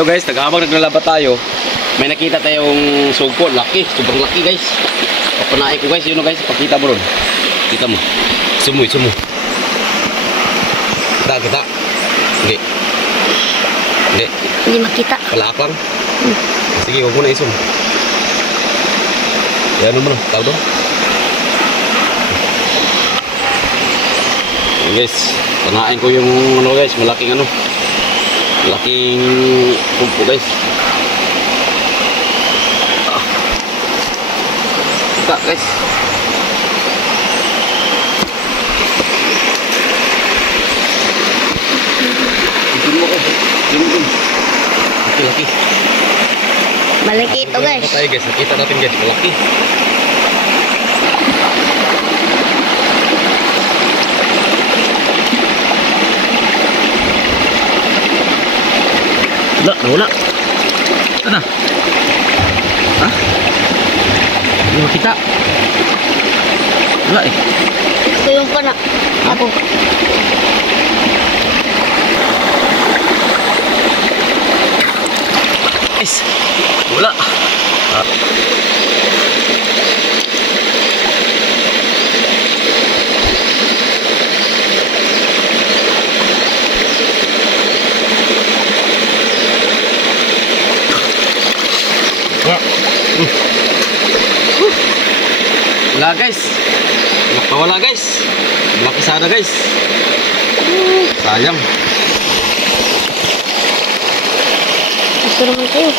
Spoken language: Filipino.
So guys, habang naglalaba tayo, may nakita tayong sugpo, laki, sobrang laki guys. Papanain ko guys, yun o guys, pakita mo ron. Kita mo. Sumoy. Kita. Hindi. Hindi makita. Palaak lang. Sige, huwag mo na isum. Yan mo na, tao doon. Guys, panain ko yung ano guys, malaking pumpo guys. Kita guys. Ito mo guys. Yung laki. Malaki ito guys. Tayo guys, nakita natin guys, malaki. Wala. Ano? Ha? Hindi makita. Wala eh. Tuyong ka na. Ako. Guys, wala. Wala guys. Nakawala guys. Malaki sana guys. Sayang. Gusto naman kayo.